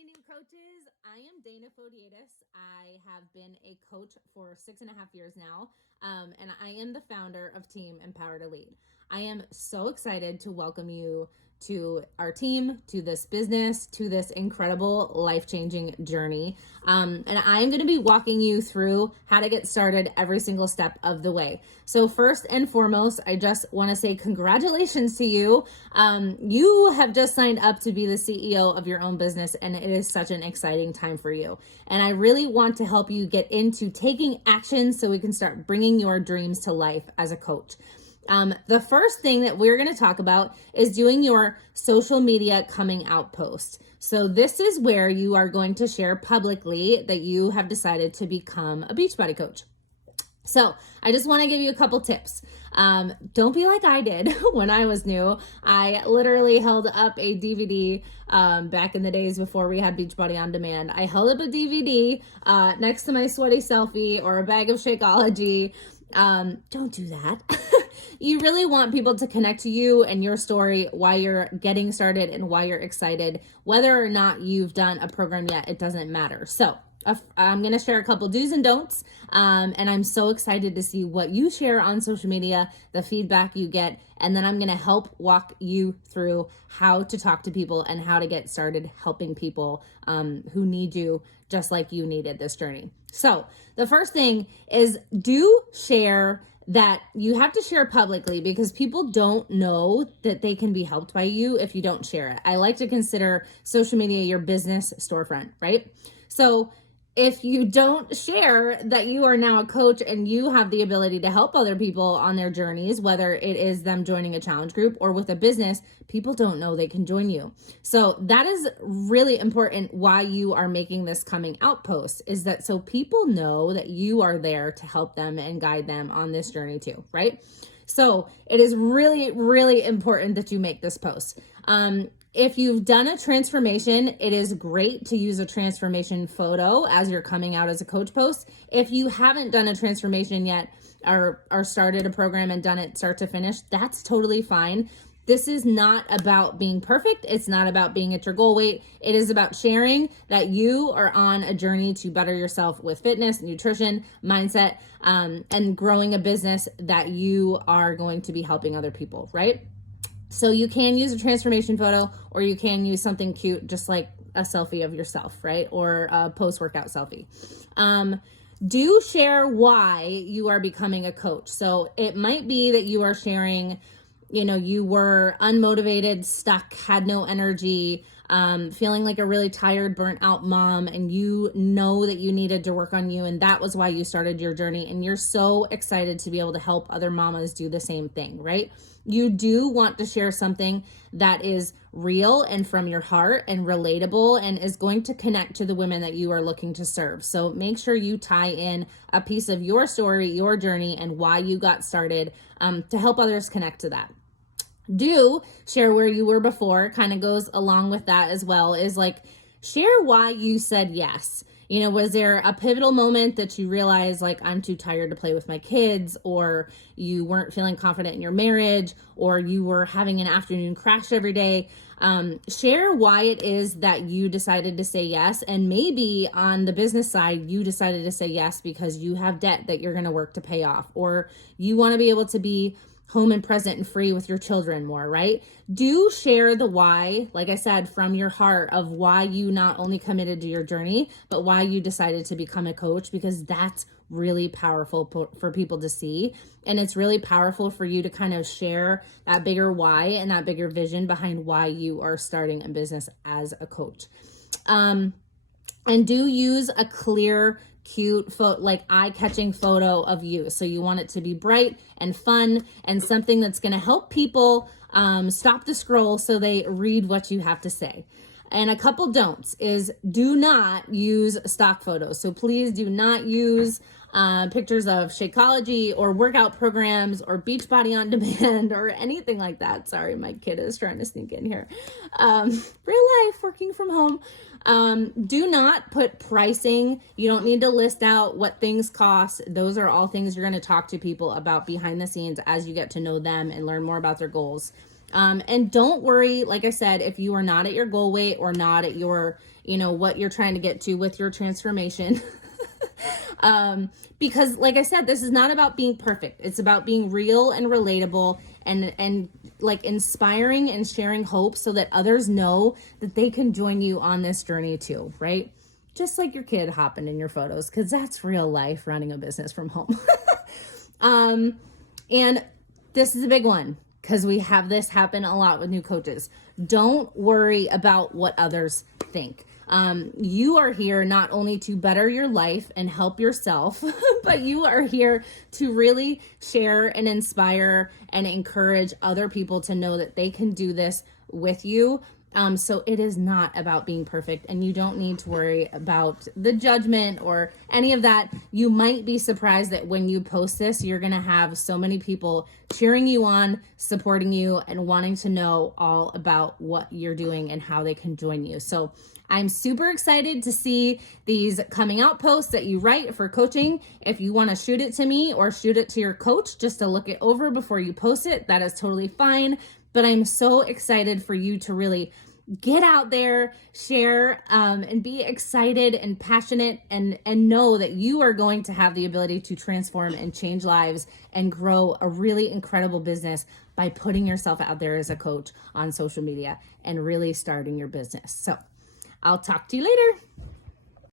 Hey, new coaches. I am Dana Fodietis. I have been a coach for 6.5 years now, and I am the founder of Team Empowered Elite. I am so excited to welcome you to our team, to this business, to this incredible life-changing journey. And I am going to be walking you through how to get started every single step of the way. So first and foremost, I just want to say congratulations to you. You have just signed up to be the CEO of your own business, and it is such an exciting time for you. And I really want to help you get into taking action so we can start bringing your dreams to life as a coach. The first thing that we're going to talk about is doing your social media coming out post. So this is where you are going to share publicly that you have decided to become a Beachbody coach. So I just want to give you a couple tips. Don't be like I did when I was new. I literally held up a DVD back in the days before we had Beachbody on demand. I held up a DVD next to my sweaty selfie or a bag of Shakeology. Don't do that. You really want people to connect to you and your story, why you're getting started and why you're excited. Whether or not you've done a program yet, it doesn't matter. So I'm going to share a couple do's and don'ts, and I'm so excited to see what you share on social media, the feedback you get, and then I'm going to help walk you through how to talk to people and how to get started helping people who need you just like you needed this journey. So the first thing is do share that you have to share publicly because people don't know that they can be helped by you if you don't share it. I like to consider social media your business storefront, right? So if you don't share that you are now a coach and you have the ability to help other people on their journeys, whether it is them joining a challenge group or with a business, people don't know they can join you. So that is really important why you are making this coming out post, is that so people know that you are there to help them and guide them on this journey too, right? So it is really, really important that you make this post. If you've done a transformation, it is great to use a transformation photo as you're coming out as a coach post. If you haven't done a transformation yet or started a program and done it start to finish, that's totally fine. This is not about being perfect. It's not about being at your goal weight. It is about sharing that you are on a journey to better yourself with fitness, nutrition, mindset, and growing a business that you are going to be helping other people, right? So you can use a transformation photo or you can use something cute, just like a selfie of yourself, right? Or a post-workout selfie. Do share why you are becoming a coach. So it might be that you are sharing, you were unmotivated, stuck, had no energy, feeling like a really tired, burnt out mom, and you know that you needed to work on you, and that was why you started your journey, and you're so excited to be able to help other mamas do the same thing, right? You do want to share something that is real and from your heart and relatable and is going to connect to the women that you are looking to serve. So make sure you tie in a piece of your story, your journey, and why you got started to help others connect to that. Do share where you were before, kind of goes along with that as well, is like share why you said yes. Was there a pivotal moment that you realized, like, I'm too tired to play with my kids, or you weren't feeling confident in your marriage, or you were having an afternoon crash every day? Share why it is that you decided to say yes. And maybe on the business side, you decided to say yes because you have debt that you're going to work to pay off, or you want to be able to be home and present and free with your children more, right? Do share the why, like I said, from your heart of why you not only committed to your journey, but why you decided to become a coach, because that's really powerful for people to see. And it's really powerful for you to kind of share that bigger why and that bigger vision behind why you are starting a business as a coach. And do use a clear, cute photo, like eye-catching photo of you. So you want it to be bright and fun and something that's going to help people stop the scroll so they read what you have to say. And a couple don'ts is do not use stock photos. So please do not use pictures of Shakeology or workout programs or Beachbody on demand or anything like that. Sorry, my kid is trying to sneak in here. Real life, working from home. Do not put pricing. You don't need to list out what things cost. Those are all things you're going to talk to people about behind the scenes as you get to know them and learn more about their goals. And don't worry, like I said, if you are not at your goal weight or not at your, what you're trying to get to with your transformation. Because like I said, this is not about being perfect. It's about being real and relatable and like inspiring and sharing hope so that others know that they can join you on this journey too, right? Just like your kid hopping in your photos, because that's real life running a business from home. And this is a big one because we have this happen a lot with new coaches. Don't worry about what others think. You are here not only to better your life and help yourself, but you are here to really share and inspire and encourage other people to know that they can do this with you. So it is not about being perfect, and you don't need to worry about the judgment or any of that. You might be surprised that when you post this, you're going to have so many people cheering you on, supporting you, and wanting to know all about what you're doing and how they can join you. So I'm super excited to see these coming out posts that you write for coaching. If you want to shoot it to me or shoot it to your coach just to look it over before you post it, that is totally fine. But I'm so excited for you to really get out there, share, and be excited and passionate and know that you are going to have the ability to transform and change lives and grow a really incredible business by putting yourself out there as a coach on social media and really starting your business. So I'll talk to you later.